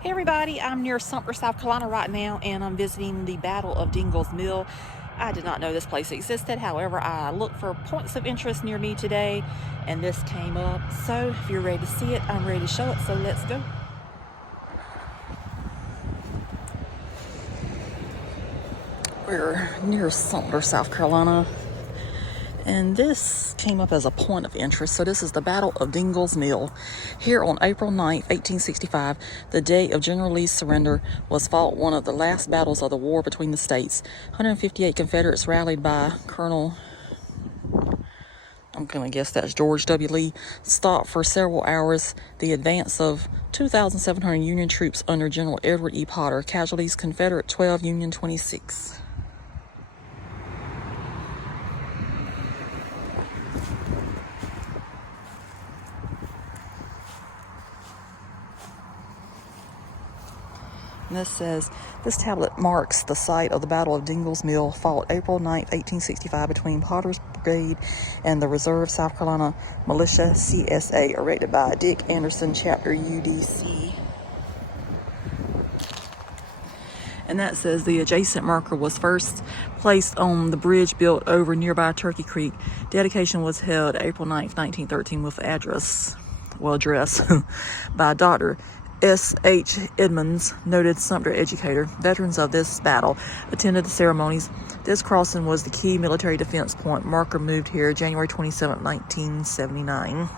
Hey everybody, I'm near Sumter, South Carolina right now, and I'm visiting the Battle of Dingle's Mill. I did not know this place existed. However, I looked for points of interest near me today, and this came up. So if you're ready to see it, I'm ready to show it, so let's go. We're near Sumter, South Carolina, and this came up as a point of interest. So this is the Battle of Dingle's Mill. Here on April 9th, 1865, the day of General Lee's surrender, was fought one of the last battles of the war between the states. 158 Confederates rallied by Colonel, I'm going to guess that's George W. Lee, stopped for several hours the advance of 2,700 Union troops under General Edward E. Potter. Casualties: Confederate 12, Union 26. And this says, this tablet marks the site of the Battle of Dingle's Mill, fought April 9th, 1865, between Potter's Brigade and the Reserve South Carolina Militia CSA, erected by Dick Anderson, Chapter UDC. And that says the adjacent marker was first placed on the bridge built over nearby Turkey Creek. Dedication was held April 9th, 1913, with address by Dr. S.H. Edmonds, noted Sumter educator. Veterans of this battle attended the ceremonies. This crossing was the key military defense point. Marker moved here January 27, 1979.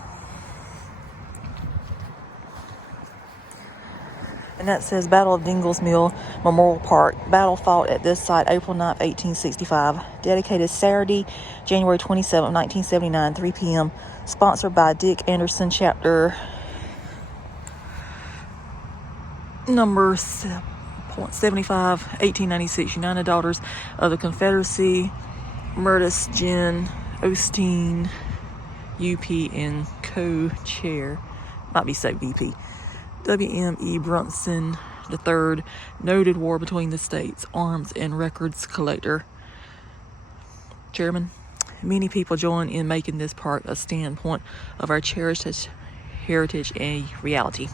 And that says Battle of Dingle's Mill Memorial Park. Battle fought at this site April 9, 1865. Dedicated Saturday, January 27, 1979, 3 p.m. Sponsored by Dick Anderson, Chapter number 75, 1896. United Daughters of the Confederacy, Murtis, Jen, Osteen, UP, and co-chair, might be say VP, W.M.E. Brunson III, noted war between the states, arms and records collector, chairman. Many people join in making this park a standpoint of our cherished heritage and reality.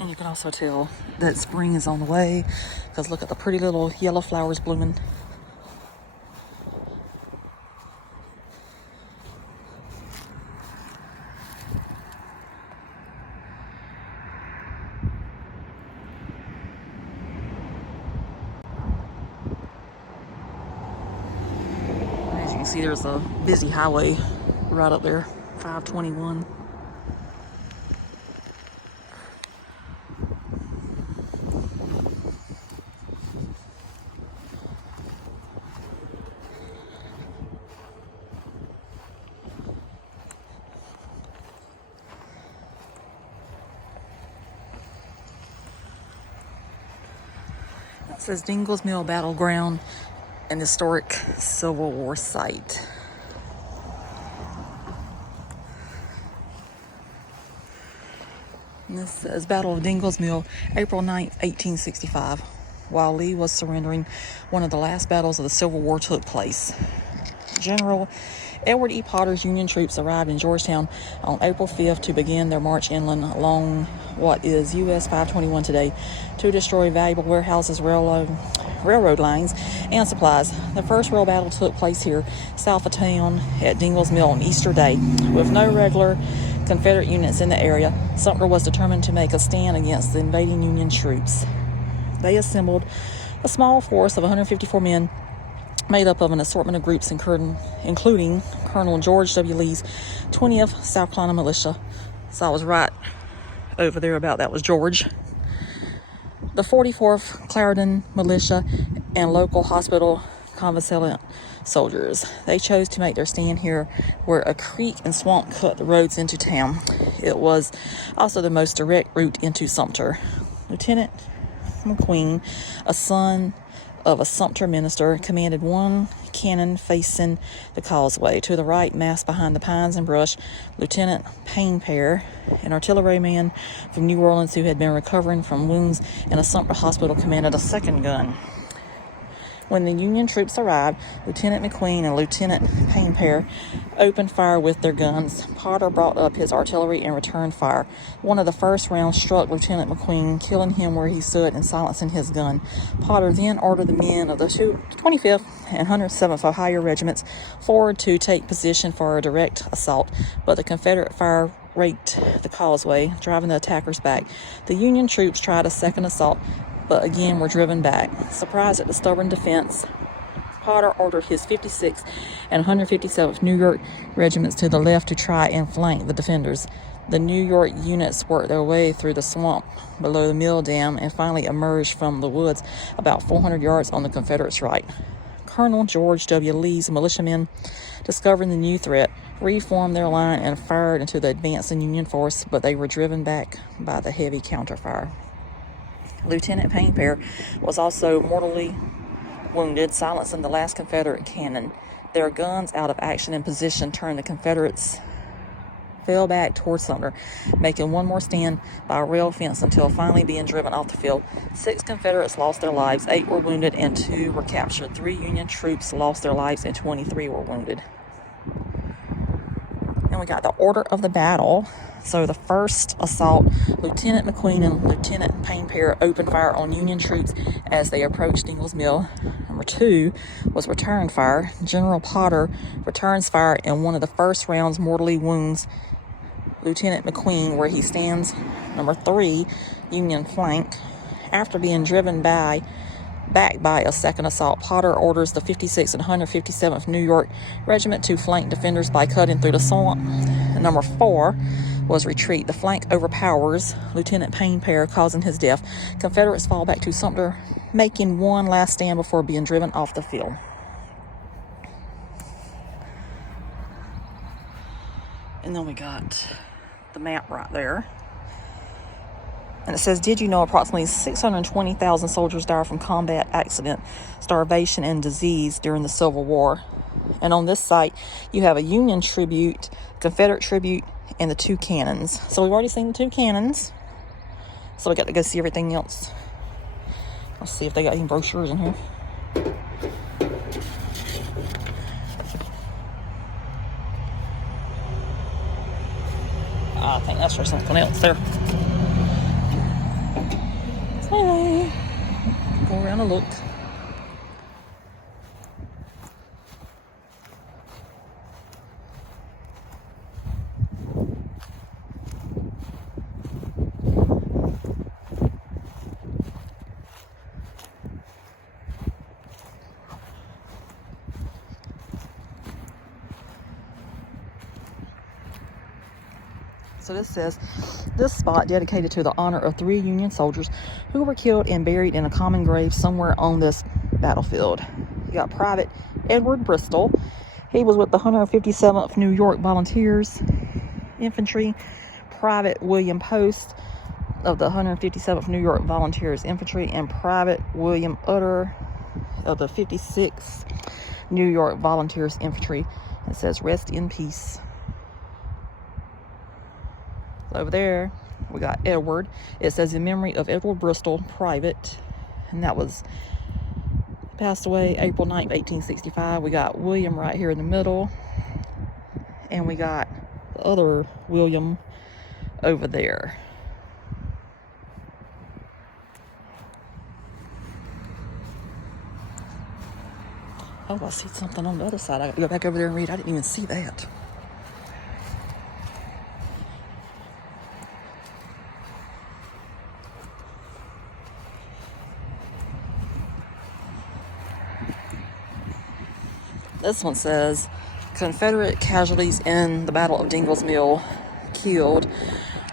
And you can also tell that spring is on the way, because look at the pretty little yellow flowers blooming. As you can see, there's a busy highway right up there, 521. It says Dingle's Mill Battleground, an historic Civil War site. And this says Battle of Dingle's Mill, April 9th, 1865. While Lee was surrendering, one of the last battles of the Civil War took place. General Edward E. Potter's Union troops arrived in Georgetown on April 5th to begin their march inland along what is US 521 today to destroy valuable warehouses, railroad lines, and supplies. The first real battle took place here south of town at Dingle's Mill on Easter Day. With no regular Confederate units in the area, Sumter was determined to make a stand against the invading Union troops. They assembled a small force of 154 men made up of an assortment of groups including Colonel George W. Lee's 20th South Carolina Militia. So I was right over there about that was George. The 44th Clarendon Militia and local hospital convalescent soldiers. They chose to make their stand here where a creek and swamp cut the roads into town. It was also the most direct route into Sumter. Lieutenant McQueen, a son of a Sumter minister, commanded one cannon facing the causeway. To the right, massed behind the pines and brush, Lieutenant Painpear, an artilleryman from New Orleans who had been recovering from wounds in a Sumter hospital, commanded a second gun. When the Union troops arrived, Lieutenant McQueen and Lieutenant Painpear opened fire with their guns. Potter brought up his artillery and returned fire. One of the first rounds struck Lieutenant McQueen, killing him where he stood and silencing his gun. Potter then ordered the men of the 25th and 107th Ohio regiments forward to take position for a direct assault, but the Confederate fire raked the causeway, driving the attackers back. The Union troops tried a second assault, but again were driven back. Surprised at the stubborn defense, Potter ordered his 56th and 157th New York regiments to the left to try and flank the defenders. The New York units worked their way through the swamp below the mill dam and finally emerged from the woods about 400 yards on the Confederates' right. Colonel George W. Lee's militiamen, discovering the new threat, reformed their line and fired into the advancing Union force, but they were driven back by the heavy counterfire. Lieutenant Painpear was also mortally wounded, silencing the last Confederate cannon. Their guns out of action and position turned the Confederates fell back towards Sumter, making one more stand by a rail fence until finally being driven off the field. 6 Confederates lost their lives, 8 were wounded, and 2 were captured. 3 Union troops lost their lives, and 23 were wounded. And we got the order of the battle. So the first assault, Lieutenant McQueen and Lieutenant Painpear opened fire on Union troops as they approached Dingle's Mill. Number 2 was return fire. General Potter returns fire, and one of the first rounds mortally wounds Lieutenant McQueen where he stands. Number 3, Union flank. After being driven back by a second assault, Potter orders the 56th and 157th New York Regiment to flank defenders by cutting through the swamp. And number 4 was retreat. The flank overpowers Lieutenant Painpear, causing his death. Confederates fall back to Sumter, making one last stand before being driven off the field. And then we got the map right there. And it says, did you know approximately 620,000 soldiers died from combat, accident, starvation, and disease during the Civil War? And on this site, you have a Union tribute, Confederate tribute, and the 2 cannons. So we've already seen the 2 cannons. So we got to go see everything else. Let's see if they got any brochures in here. I think that's for something else there. So anyway, go around and look. So this says, this spot dedicated to the honor of 3 Union soldiers who were killed and buried in a common grave somewhere on this battlefield. You got Private Edward Bristol. He was with the 157th New York Volunteers Infantry. Private William Post of the 157th New York Volunteers Infantry, and Private William Utter of the 56th New York Volunteers Infantry. It says, rest in peace. Over there, we got Edward. It says, in memory of Edward Bristol, Private. And that was passed away April 9th, 1865. We got William right here in the middle. And we got the other William over there. Oh, I see something on the other side. I got to go back over there and read. I didn't even see that. This one says, Confederate casualties in the Battle of Dingle's Mill killed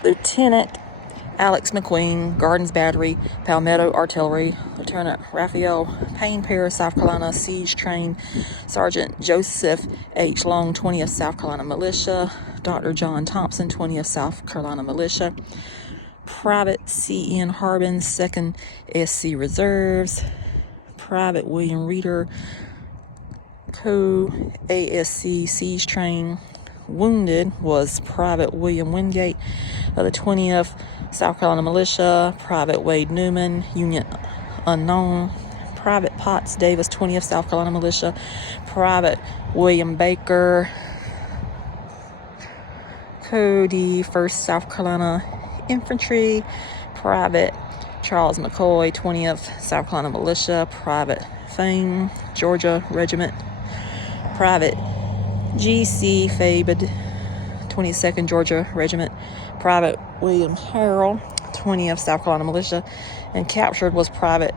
Lieutenant Alex McQueen, Gardens Battery, Palmetto Artillery, Lieutenant Raphael Painpear, South Carolina Siege Train, Sergeant Joseph H. Long, 20th South Carolina Militia, Dr. John Thompson, 20th South Carolina Militia, Private C.N. Harbin, 2nd SC Reserves, Private William Reeder, Co-ASC Siege Train. Wounded was Private William Wingate of the 20th South Carolina Militia, Private Wade Newman, Union Unknown, Private Potts Davis, 20th South Carolina Militia, Private William Baker, Cody, 1st South Carolina Infantry, Private Charles McCoy, 20th South Carolina Militia, Private Fame, Georgia Regiment, Private G.C. Fabed, 22nd Georgia Regiment, Private William Harrell, 20th South Carolina Militia, and captured was Private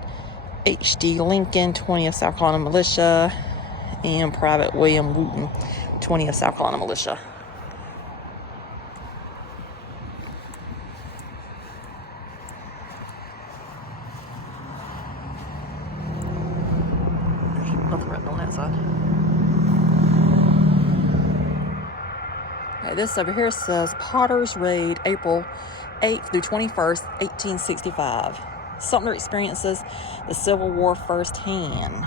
H.D. Lincoln, 20th South Carolina Militia, and Private William Wooten, 20th South Carolina Militia. Nothing written on that side. Okay, this over here says Potter's Raid, April 8th through 21st, 1865. Sumter experiences the Civil War firsthand.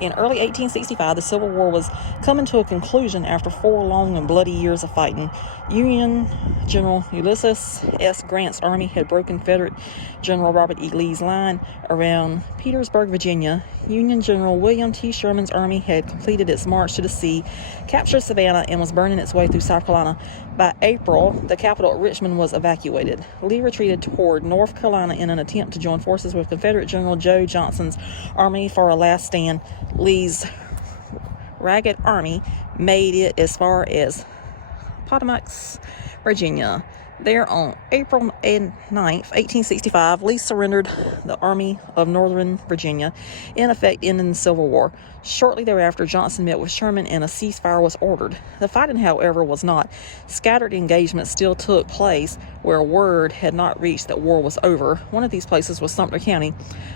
In early 1865, the Civil War was coming to a conclusion after 4 long and bloody years of fighting. Union General Ulysses S. Grant's army had broken Confederate General Robert E. Lee's line around Petersburg, Virginia. Union General William T. Sherman's army had completed its march to the sea, captured Savannah, and was burning its way through South Carolina. By April, the capital at Richmond was evacuated. Lee retreated toward North Carolina in an attempt to join forces with Confederate General Joe Johnston's army for a last stand. Lee's ragged army made it as far as Potomac, Virginia. There on April 9th, 1865, Lee surrendered the Army of Northern Virginia, in effect ending the Civil War. Shortly thereafter, Johnston met with Sherman and a ceasefire was ordered. The fighting, however, was not. Scattered engagements still took place where word had not reached that war was over. One of these places was Sumter County.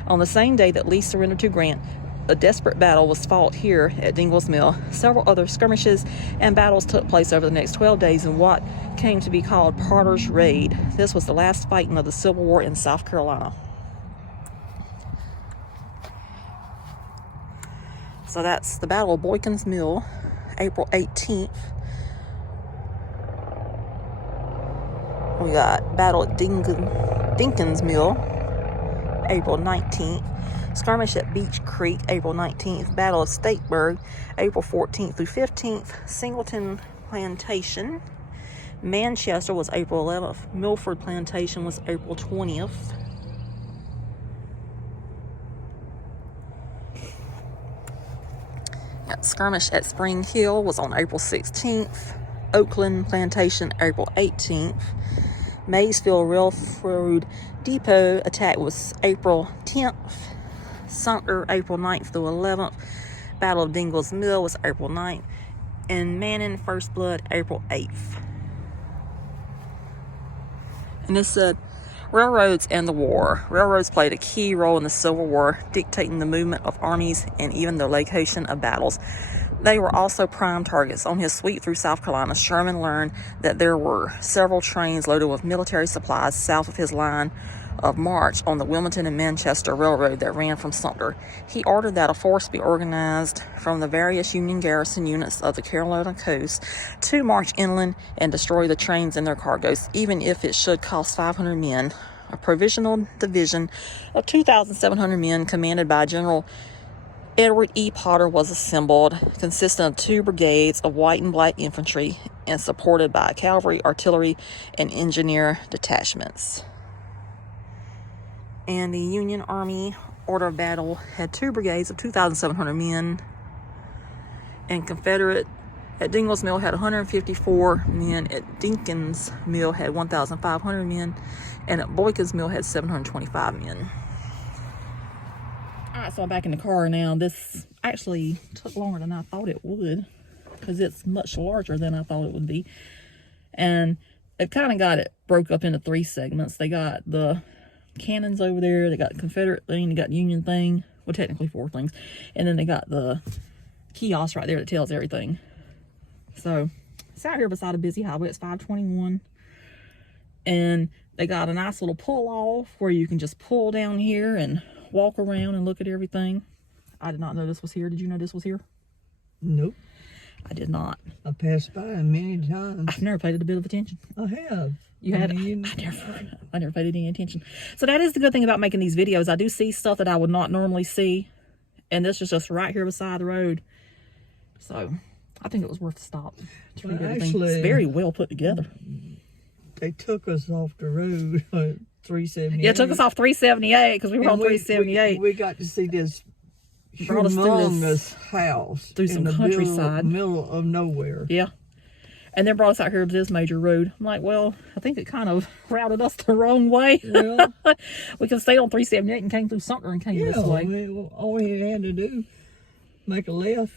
On the same day that Lee surrendered to Grant, a desperate battle was fought here at Dingle's Mill. Several other skirmishes and battles took place over the next 12 days in what came to be called Potter's Raid. This was the last fighting of the Civil War in South Carolina. So that's the Battle of Boykin's Mill, April 18th. We got Battle at Dinkin's Mill, April 19th. Skirmish at Beach Creek, April 19th. Battle of Stateburg, April 14th through 15th. Singleton Plantation. Manchester was April 11th. Milford Plantation was April 20th. Skirmish at Spring Hill was on April 16th. Oakland Plantation, April 18th. Maysville Railroad Depot attack was April 10th. Sumter, April 9th through 11th. Battle of Dingle's Mill was April 9th. And Manning, First Blood, April 8th. And this said, railroads and the war. Railroads played a key role in the Civil War, dictating the movement of armies and even the location of battles. They were also prime targets. On his sweep through South Carolina, Sherman learned that there were several trains loaded with military supplies south of his line of march on the Wilmington and Manchester Railroad that ran from Sumter. He ordered that a force be organized from the various Union garrison units of the Carolina coast to march inland and destroy the trains and their cargoes, even if it should cost 500 men. A provisional division of 2,700 men commanded by General Edward E. Potter was assembled, consisting of 2 brigades of white and black infantry and supported by cavalry, artillery, and engineer detachments. And the Union Army order of battle had 2 brigades of 2,700 men, and Confederate at Dingle's Mill had 154 men, at Dinkin's Mill had 1,500 men, and at Boykin's Mill had 725 men. Alright, so I'm back in the car now. This actually took longer than I thought it would, because it's much larger than I thought it would be. And they've kind of got it broke up into 3 segments. They got the cannons over there, they got the Confederate thing, they got the Union thing, well technically 4 things, and then they got the kiosk right there that tells everything. So it's out here beside a busy highway. It's 521, and they got a nice little pull off where you can just pull down here and walk around and look at everything. I did not know this was here. Did you know this was here? Nope. I did not. I passed by it many times. I've never paid it a bit of attention. I have. You had? I never paid it any attention. So that is the good thing about making these videos. I do see stuff that I would not normally see. And this is just right here beside the road. So I think it was worth a stop to read everything. Actually, it's very well put together. They took us off the road at 378. Yeah, it took us off 378 because we were on 378. We got to see this humongous house through some countryside, middle of nowhere. Yeah, and then brought us out here to this major road. I'm like, well, I think it kind of routed us the wrong way. Well, we could have stayed on 378 and came through Sumter and came this way. All we had to do, make a left.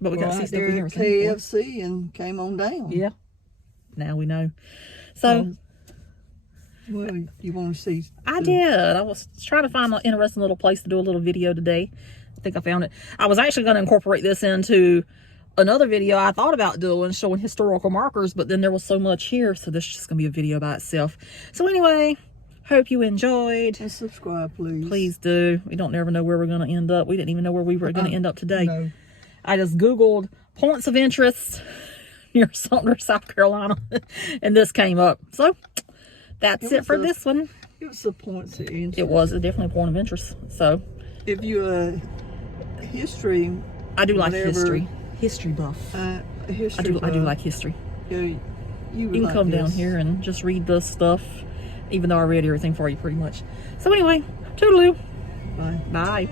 But we got to see stuff we never seen KFC and came on down. Yeah, now we know. So. Well, you want to see? I did. I was trying to find an interesting little place to do a little video today. I think I found it. I was actually going to incorporate this into another video I thought about doing, showing historical markers, but then there was so much here, so this is just going to be a video by itself. So anyway, hope you enjoyed. And subscribe, please. Please do. We don't never know where we're going to end up. We didn't even know where we were going to end up today. No. I just Googled points of interest near Sumter, South Carolina, and this came up. So that's it for this one. It was a point of interest. It was definitely a point of interest. So, if you're a history, I do like history buff. History I do like history. You can like come down here and just read the stuff, even though I read everything for you pretty much. So anyway, toodaloo. Bye. Bye.